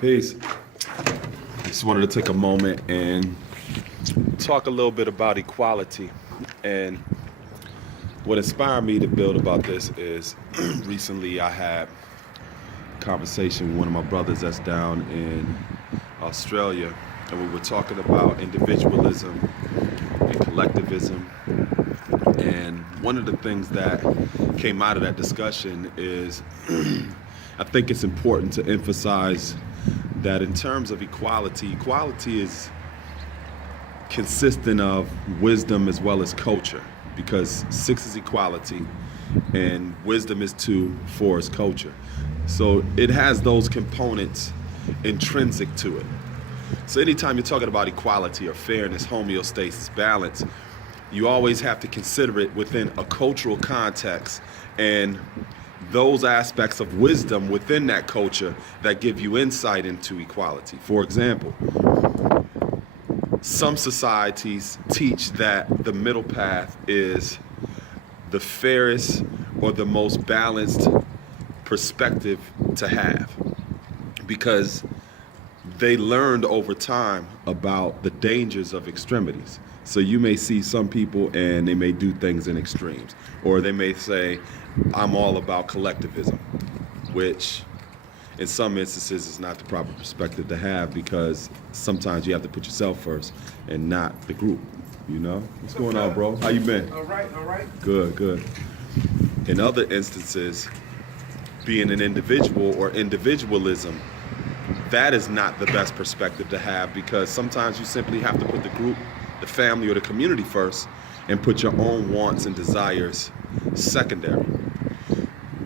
Peace. Just wanted to take a moment and talk a little bit about equality. And what inspired me to build about this is recently I had a conversation with one of my brothers that's down in Australia, and we were talking about individualism and collectivism. And one of the things that came out of that discussion is I think it's important to emphasize that in terms of equality, equality is consistent of wisdom as well as culture, because 6 is equality and wisdom is 2, 4 is culture. So it has those components intrinsic to it. So anytime you're talking about equality or fairness, homeostasis, balance, you always have to consider it within a cultural context and those aspects of wisdom within that culture that give you insight into equality. For example, some societies teach that the middle path is the fairest or the most balanced perspective to have, because they learned over time about the dangers of extremities. So you may see some people and they may do things in extremes, or they may say, I'm all about collectivism, which in some instances is not the proper perspective to have, because sometimes you have to put yourself first and not the group, you know? What's going on, bro? How you been? All right. Good, good. In other instances, being an individual or individualism, that is not the best perspective to have, because sometimes you simply have to put the group, the family, or the community first and put your own wants and desires secondary.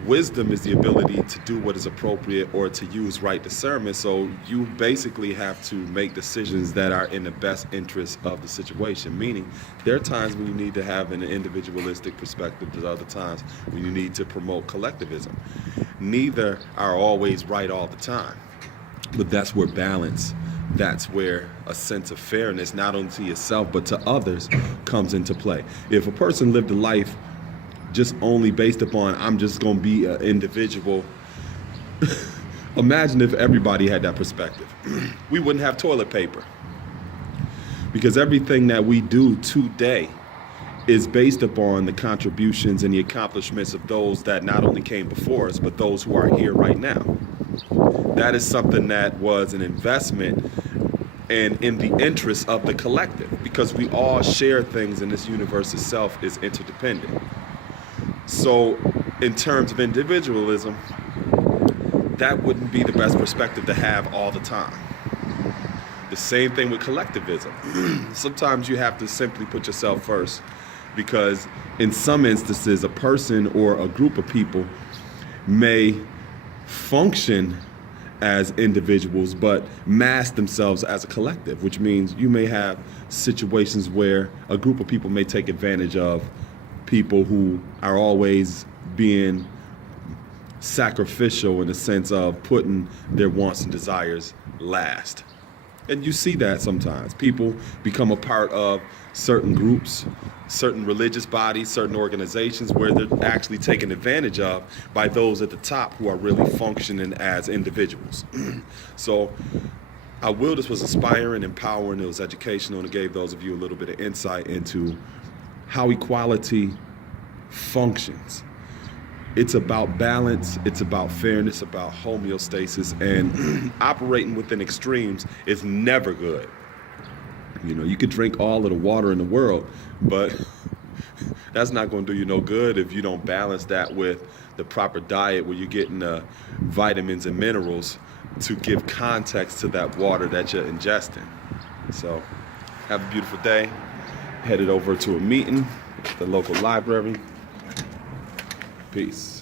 Wisdom is the ability to do what is appropriate or to use right discernment. So you basically have to make decisions that are in the best interest of the situation, meaning there are times when you need to have an individualistic perspective, there's other times when you need to promote collectivism. Neither are always right all the time, but that's where balance, that's where a sense of fairness, not only to yourself but to others, comes into play. If a person lived a life just only based upon, I'm just going to be an individual, imagine if everybody had that perspective. We wouldn't have toilet paper, because everything that we do today is based upon the contributions and the accomplishments of those that not only came before us, but those who are here right now. That is something that was an investment and in the interest of the collective, because we all share things, and this universe itself is interdependent. So in terms of individualism, that wouldn't be the best perspective to have all the time. The same thing with collectivism. Sometimes you have to simply put yourself first, because in some instances, a person or a group of people may function as individuals but mask themselves as a collective, which means you may have situations where a group of people may take advantage of people who are always being sacrificial in the sense of putting their wants and desires last. And you see that sometimes. People become a part of certain groups, certain religious bodies, certain organizations where they're actually taken advantage of by those at the top who are really functioning as individuals. So I will, this was inspiring, empowering, it was educational, and it gave those of you a little bit of insight into how equality functions. It's about balance, it's about fairness, about homeostasis, and operating within extremes is never good. You know, you could drink all of the water in the world, but that's not going to do you no good if you don't balance that with the proper diet where you're getting the vitamins and minerals to give context to that water that you're ingesting. So have a beautiful day. Headed over to a meeting at the local library. Peace.